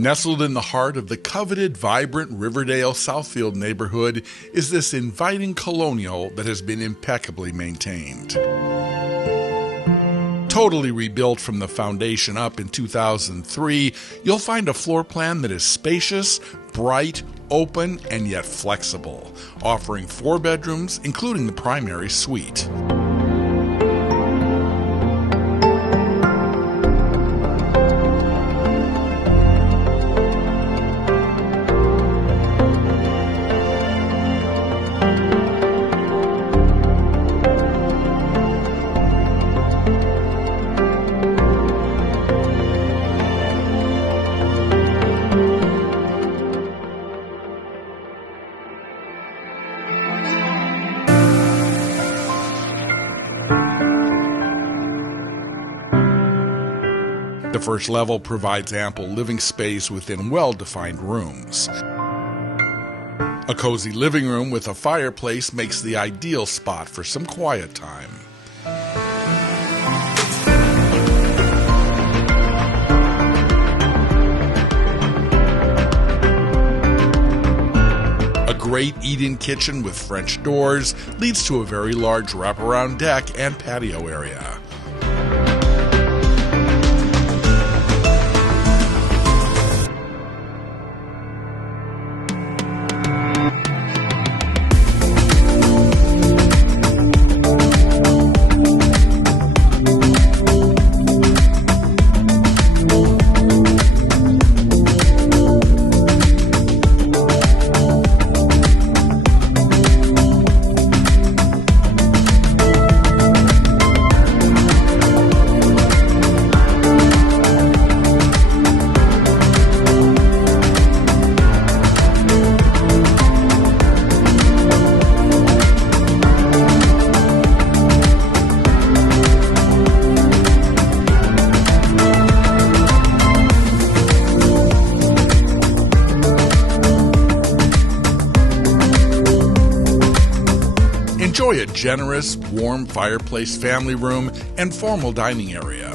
Nestled in the heart of the coveted, vibrant Riverdale Southfield neighborhood is this inviting colonial that has been impeccably maintained. Totally rebuilt from the foundation up in 2003, you'll find a floor plan that is spacious, bright, open, and yet flexible, offering 4 bedrooms, including the primary suite. The first level provides ample living space within well-defined rooms. A cozy living room with a fireplace makes the ideal spot for some quiet time. A great eat-in kitchen with French doors leads to a very large wraparound deck and patio area. Enjoy a generous, warm fireplace family room and formal dining area.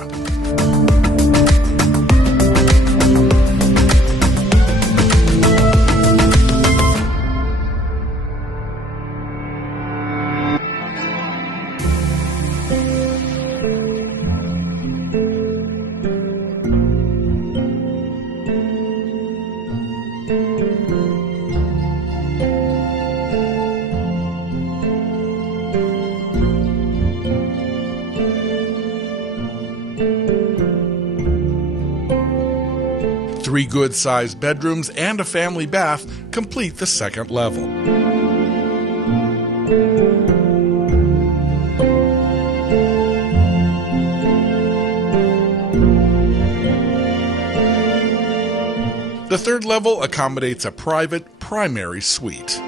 Three good-sized bedrooms and a family bath complete the second level. The third level accommodates a private primary suite.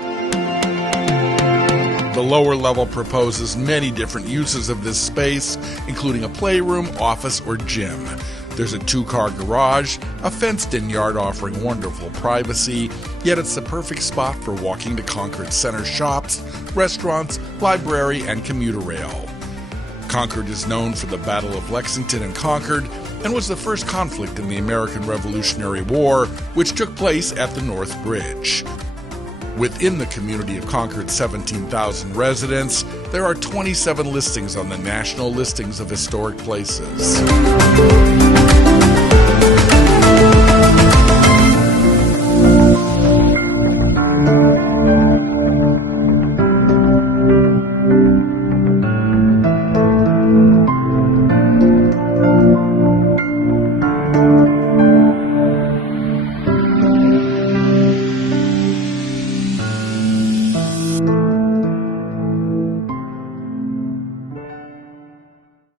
The lower level proposes many different uses of this space, including a playroom, office, or gym. There's a 2-car garage, a fenced-in yard offering wonderful privacy, yet it's the perfect spot for walking to Concord Center shops, restaurants, library, and commuter rail. Concord is known for the Battle of Lexington and Concord and was the first conflict in the American Revolutionary War, which took place at the North Bridge. Within the community of Concord's 17,000 residents, there are 27 listings on the National Listings of Historic Places.